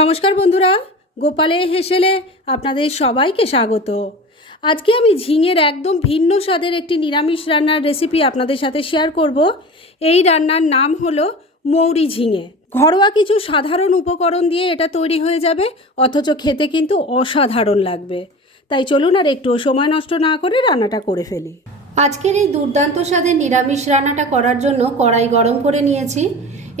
নমস্কার বন্ধুরা, গোপালে হেসেলে আপনাদের সবাইকে স্বাগত। আজকে আমি ঝিঙের একদম ভিন্ন স্বাদের একটি নিরামিষ রান্নার রেসিপি আপনাদের সাথে শেয়ার করব। এই রান্নার নাম হলো মৌরি ঝিঙে। ঘরোয়া কিছু সাধারণ উপকরণ দিয়ে এটা তৈরি হয়ে যাবে, অথচ খেতে কিন্তু অসাধারণ লাগবে। তাই চলুন আর একটু সময় নষ্ট না করে রান্নাটা করে ফেলি। আজকের এই দুর্দান্ত স্বাদের নিরামিষ রান্নাটা করার জন্য কড়াই গরম করে নিয়েছি।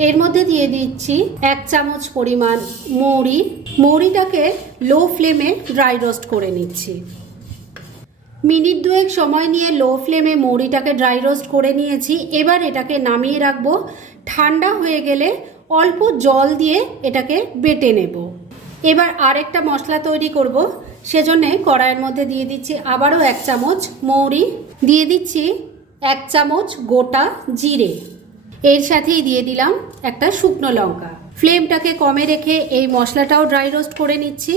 এর মধ্যে দিয়ে দিচ্ছি এক চামচ পরিমাণ মৌরি। মৌরিটাকে লো ফ্লেমে ড্রাই রোস্ট করে নিচ্ছি। মিনিট দুয়েক সময় নিয়ে লো ফ্লেমে মৌরিটাকে ড্রাই রোস্ট করে নিয়েছি। এবার এটাকে নামিয়ে রাখব। ঠান্ডা হয়ে গেলে অল্প জল দিয়ে এটাকে বেটে নেব। এবার আরেকটা মশলা তৈরি করব। সেজন্যে কড়াইয়ের মধ্যে দিয়ে দিচ্ছি আবারও এক চামচ মৌরি। দিয়ে দিচ্ছি এক চামচ গোটা জিরে। এর সাথেই দিয়ে দিলাম একটা শুকনো লঙ্কা। ফ্লেমটাকে কমে রেখে এই মশলাটাও ড্রাই রোস্ট করে নিচ্ছি।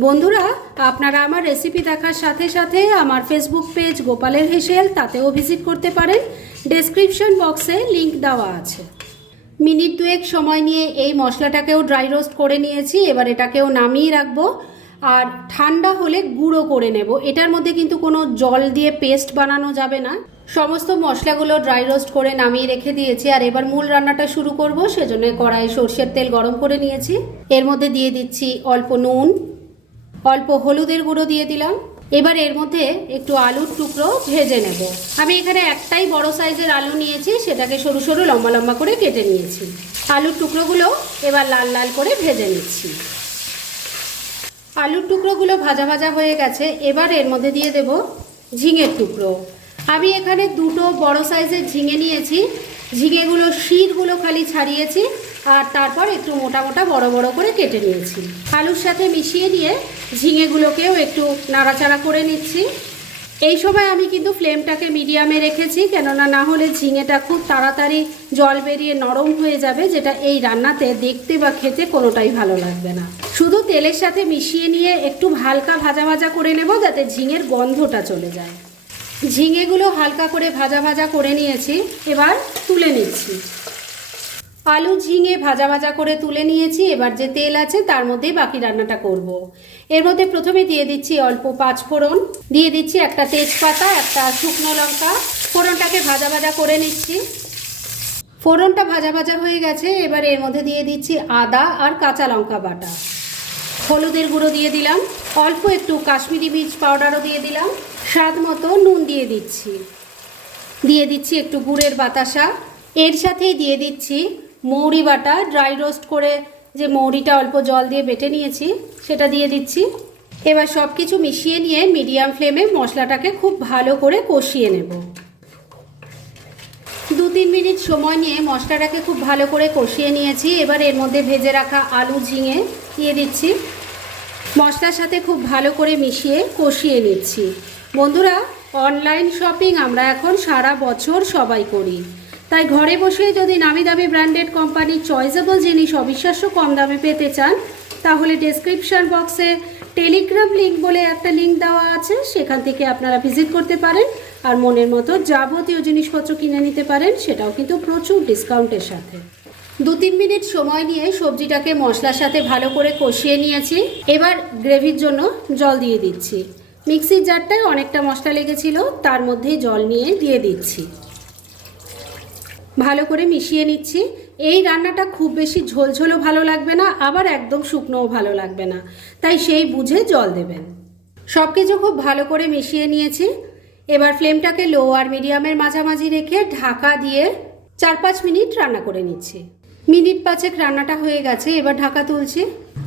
বন্ধুরা, আপনারা আমার রেসিপি দেখার সাথে সাথে আমার ফেসবুক পেজ গোপালের হেসেল, তাতেও ভিজিট করতে পারেন। ডেসক্রিপশন বক্সে লিংক দেওয়া আছে। মিনিট দুয়েক সময় নিয়ে এই মশলাটাকেও ড্রাই রোস্ট করে নিয়েছি। এবার এটাকেও নামিয়ে রাখব। আর ঠান্ডা হলে গুঁড়ো করে নেব। এটার মধ্যে কিন্তু কোনো জল দিয়ে পেস্ট বানানো যাবে না। সমস্ত মশলাগুলো ড্রাই রোস্ট করে নামিয়ে রেখে দিয়েছি, আর এবার মূল রান্নাটা শুরু করব, সেজন্য কড়াই সর্ষের তেল গরম করে নিয়েছি। এর মধ্যে দিয়ে দিচ্ছি অল্প নুন, অল্প হলুদের গুঁড়ো দিয়ে দিলাম। এবার এর মধ্যে একটু আলুর টুকরো ভেজে নেব। আমি এখানে একটাই বড় সাইজের আলু নিয়েছি, সেটাকে সরু সরু লম্বা লম্বা করে কেটে নিয়েছি। আলুর টুকরোগুলো এবার লাল লাল করে ভেজে নিচ্ছি। আলুর টুকরোগুলো ভাজা ভাজা হয়ে গেছে, এবার এর মধ্যে দিয়ে দেব ঝিঙের টুকরো। আমি এখানে দুটো বড় সাইজের ঝিঙে নিয়েছি। ঝিঙেগুলো শিরগুলো খালি ছাড়িয়েছি আর তারপর একটু মোটা মোটা বড় বড় করে কেটে নিয়েছি। আলুর সাথে মিশিয়ে নিয়ে ঝিঙেগুলোকেও একটু নাড়াচাড়া করে নিচ্ছি। এই সময় আমি কিন্তু ফ্লেমটাকে মিডিয়ামে রেখেছি, কেননা না হলে ঝিঙেটা খুব তাড়াতাড়ি জল বেরিয়ে নরম হয়ে যাবে, যেটা এই রান্নাতে দেখতে বা খেতে কোনোটাই ভালো লাগবে না। শুধু তেলের সাথে মিশিয়ে নিয়ে একটু হালকা ভাজা ভাজা করে নেব, যাতে ঝিঙের গন্ধটা চলে যায়। ঝিঙেগুলো হালকা করে ভাজা ভাজা করে নিয়েছি, এবার তুলে নিচ্ছি। আলু ঝিঙে ভাজা ভাজা করে তুলে নিয়েছি, এবার যে তেল আছে তার মধ্যেই বাকি রান্নাটা করব। এর মধ্যে প্রথমে দিয়ে দিচ্ছি অল্প পাঁচ ফোড়ন, দিয়ে দিচ্ছি একটা তেজপাতা, একটা শুকনো লঙ্কা, ফোড়নটাকে ভাজা ভাজা করে নিচ্ছি। ফোড়নটা ভাজা ভাজা হয়ে গেছে, এবার এর মধ্যে দিয়ে দিচ্ছি আদা আর কাঁচা লঙ্কা বাটা। হলুদের গুঁড়ো দিয়ে দিলাম। অল্প একটু কাশ্মীরি বীজ পাউডারও দিয়ে দিলাম। স্বাদ মতো নুন দিয়ে দিচ্ছি। দিয়ে দিচ্ছি একটু গুড়ের বাতাসা। এর সাথেই দিয়ে দিচ্ছি মৌরি বাটা ড্রাই রোস্ট করে যে মৌরিটা অল্প জল দিয়ে বেটে নিয়েছি, সেটা দিয়ে দিচ্ছি। এবার সব কিছু মিশিয়ে নিয়ে মিডিয়াম ফ্লেমে মশলাটাকে খুব ভালো করে কষিয়ে নেব। দু তিন মিনিট সময় নিয়ে মশলাটাকে খুব ভালো করে কষিয়ে নিয়েছি। এবার এর মধ্যে ভেজে রাখা আলু ঝিঙে দিয়ে দিচ্ছি। মশলার সাথে খুব ভালো করে মিশিয়ে কষিয়ে নিচ্ছি। বন্ধুরা অনলাইন শপিং আমরা এখন সারা বছর সবাই করি। তাই ঘরে বসেই যদি নামি দামি ব্র্যান্ডেড কোম্পানির চয়েসেবল জিনিস অবিশ্বাস্য কম দামে পেতে চান, তাহলে ডেসক্রিপশন বক্সে টেলিগ্রাম লিঙ্ক বলে একটা লিঙ্ক দেওয়া আছে, সেখান থেকে আপনারা ভিজিট করতে পারেন আর মনের মতো যাবতীয় জিনিসপত্র কিনে নিতে পারেন, সেটাও কিন্তু প্রচুর ডিসকাউন্টের সাথে। দু তিন মিনিট সময় নিয়ে সবজিটাকে মশলার সাথে ভালো করে কষিয়ে নিয়েছি। এবার গ্রেভির জন্য জল দিয়ে দিচ্ছি। মিক্সির জারটায় অনেকটা মশলা লেগেছিল, তার মধ্যেই জল নিয়ে দিয়ে দিচ্ছি। ভালো করে মিশিয়ে নিচ্ছি। এই রান্নাটা খুব বেশি ঝোলঝোলও ভালো লাগবে না, আবার একদম শুকনোও ভালো লাগবে না। তাই সেই বুঝে জল দেবেন। সব কিছু খুব ভালো করে মিশিয়ে নিয়েছি। এবার ফ্লেমটাকে লো আর মিডিয়ামের মাঝামাঝি রেখে ঢাকা দিয়ে চার পাঁচ মিনিট রান্না করে নিচ্ছি। মিনিট পাঁচেক রান্নাটা হয়ে গেছে, এবার ঢাকা তুলছি।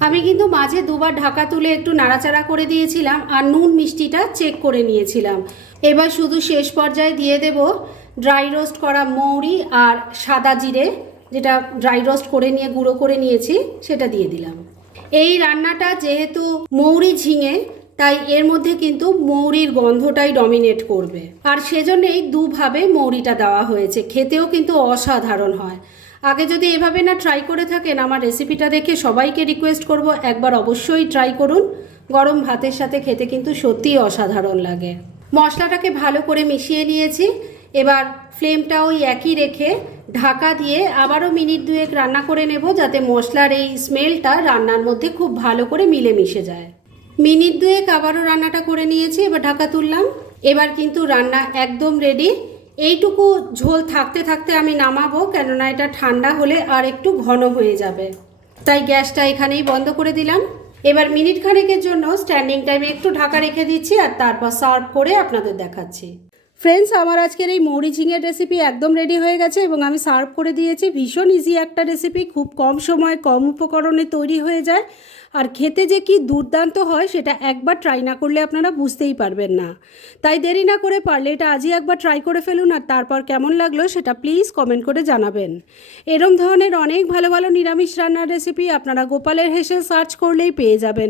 আমি কিন্তু মাঝে দুবার ঢাকা তুলে একটু নাড়াচাড়া করে দিয়েছিলাম আর নুন মিষ্টিটা চেক করে নিয়েছিলাম। এবার শুধু শেষ পর্যায়ে দিয়ে দেব ড্রাই রোস্ট করা মৌরি আর সাদা জিরে, যেটা ড্রাই রোস্ট করে নিয়ে, গুঁড়ো করে নিয়েছি, সেটা দিয়ে দিলাম। এই রান্নাটা যেহেতু মৌরি ঝিঙে, তাই এর মধ্যে কিন্তু মৌরির গন্ধটাই ডমিনেট করবে। আর সেজন্যই দুভাবে মৌরিটা দেওয়া হয়েছে, খেতেও কিন্তু অসাধারণ হয়। আগে যদি এভাবে না ট্রাই করে থাকেন, আমার রেসিপিটা দেখে সবাইকে রিকোয়েস্ট করব, একবার অবশ্যই ট্রাই করুন। গরম ভাতের সাথে খেতে কিন্তু সত্যিই অসাধারণ লাগে। মশলাটাকে ভালো করে মিশিয়ে নিয়েছি। এবার ফ্লেমটা ওই একই রেখে ঢাকা দিয়ে আবারও মিনিট দুয়েক রান্না করে নেব, যাতে মশলার এই স্মেলটা রান্নার মধ্যে খুব ভালো করে মিলেমিশে যায়। মিনিট দুয়েক আবারও রান্নাটা করে নিয়েছি, এবার ঢাকা তুললাম। এবার কিন্তু রান্না একদম রেডি এইটুকু ঝোল থাকতে থাকতে আমি নামাবো, কেননা এটা ঠান্ডা হলে আর একটু ঘন হয়ে যাবে। তাই গ্যাসটা এখানেই বন্ধ করে দিলাম। এবার মিনিট খানেকের জন্য স্ট্যান্ডিং টাইমে একটু ঢাকা রেখে দিচ্ছি আর তারপর সার্ভ করে আপনাদের দেখাচ্ছি। ফ্রেন্ডস আমার আজকের এই মৌরি ঝিঙের রেসিপি একদম রেডি হয়ে গেছে এবং আমি সার্ভ করে দিয়েছি। ভীষণ ইজি একটা রেসিপি খুব কম সময়ে কম উপকরণে তৈরি হয়ে যায়। আর খেতে যে কি দুর্দান্ত হয়, সেটা একবার ট্রাই না করলে আপনারা বুঝতেই পারবেন না। তাই দেরি না করে পারলে এটা আজই একবার ট্রাই করে ফেলুন আর তারপর কেমন লাগল সেটা প্লিজ কমেন্ট করে জানাবেন। এরম ধরনের অনেক ভালো ভালো নিরামিষ রান্নার রেসিপি আপনারা গোপালের হেসে সার্চ করলেই পেয়ে যাবেন।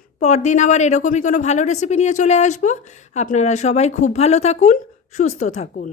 পরদিন আবার এরকমই কোনো ভালো রেসিপি নিয়ে চলে আসব। আপনারা সবাই খুব ভালো থাকুন, সুস্থ থাকুন।